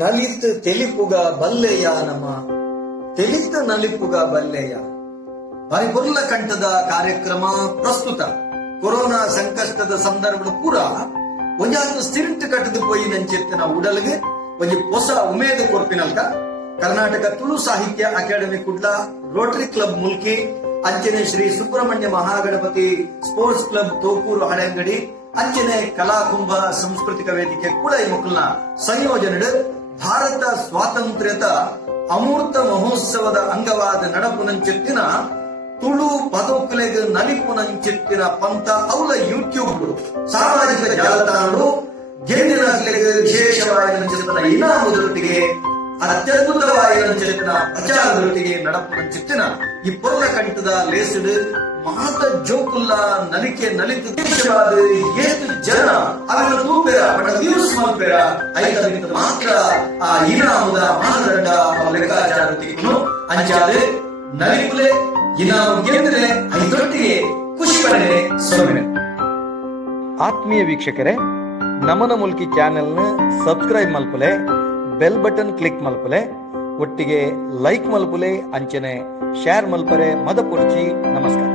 ನಲಿತ್ ತೆಲಿಪುಗ ಬಲ್ಲೆಯ ನಮ ತೆಲಿತ್ ನಲಿಪುಗ ಬಲ್ಲೆಯ ಪರಿಪುರ್ಲ ಕಂಠದ ಕಾರ್ಯಕ್ರಮ ಪ್ರಸ್ತುತ ಕೊರೋನಾ ಸಂಕಷ್ಟದ ಸಂದರ್ಭ ಪೂರ ಒಂಜಾದು ಸ್ಟಿರಿಂಟ್ ಕಟ್ಟದು ಪೋಯಿ ನಂಚೆತ್ತಿನ ಉಡಲ್ಗೆ ಒಂಜಿ ಹೊಸ ಉಮೇದು ಕೊರ್ಪಿನಲ್ಕ ಕರ್ನಾಟಕ ತುಳು ಸಾಹಿತ್ಯ academy Kudla Rotary club Mulki ಅಂಚನೆ ಶ್ರೀ ಸುಬ್ರಹ್ಮಣ್ಯ ಮಹಾಗಣಪತಿ ಸ್ಪೋರ್ಟ್ಸ್ ಕ್ಲಬ್ ತೋಕೂರು ಹಳೆಂಗಡಿ ಅಂಚನೆ ಕಲಾಕುಂಭ ಸಾಂಸ್ಕೃತಿಕ ವೇದಿಕೆ ಕೂಡ ಈ ಮಕ್ಕಳನ್ನ ಸಂಯೋಜನೆ ಭಾರತ ಸ್ವಾತಂತ್ರ್ಯದ ಅಮೂರ್ತ ಮಹೋತ್ಸವದ ಅಂಗವಾದ ನಡಪುನಂಚೆತ್ತಿನ ತುಳು ಪದಕಲೆಗೆ ನಲಿಪುನಂಚೆತ್ತಿನ ಪಂಥ ಅವಳ ಯೂಟ್ಯೂಬ್ ಸಾಮಾಜಿಕ ಜಾಲತಾಣಗಳು ಗೆಂಡಿನ ವಿಶೇಷವಾದ ಇನಾಮದೊಟ್ಟಿಗೆ ಅತ್ಯದ್ಭುತವಾದ ಪ್ರಚಾರದೊಟ್ಟಿಗೆ ನಡಪುನಂಚೆತ್ತಿನ ಈ ಪೊರ್ಲ ಕಂಠದ ಲೇಸಡ್ ಮಾತ ಜೋಕುಲ್ಲ ನಲಿಕೆ ನಲಿತ ದೇಶವಾದ ಏತು ಜನ ಅವರ ತೂಪೆರ ಬಡ ವ್ಯೂಸ್ ಮಲ್ಪೆರ ಐದರಿಂದ ಮಾತ್ರ ಆ ಇನಾಮದ ಮಾನದಂಡ ಲೆಕ್ಕಾಚಾರವನ್ನು ಅಂಚಾದೆ ನಲಿಪುಲೆ ಇನಾಮ ಗೆಂದ್ರೆ ಐದೊಟ್ಟಿಗೆ ಖುಷಿ ಪಡೆ ಸೊನ್ನೆ. ಆತ್ಮೀಯ ವೀಕ್ಷಕರೇ, ನಮನ ಮುಲ್ಕಿ ಚಾನೆಲ್ನ ಸಬ್ಸ್ಕ್ರೈಬ್ ಮಲ್ಪಲೆ, ಬೆಲ್ ಬಟನ್ ಕ್ಲಿಕ್ ಮಲ್ಪಲೆ, ಒಟ್ಟಿಗೆ ಲೈಕ್ ಮಲ್ಪಲೆ, ಅಂಚನೆ ಶೇರ್ ಮಲ್ಪರೆ ಮದ ಪೊರ್ಚಿ. ನಮಸ್ಕಾರ.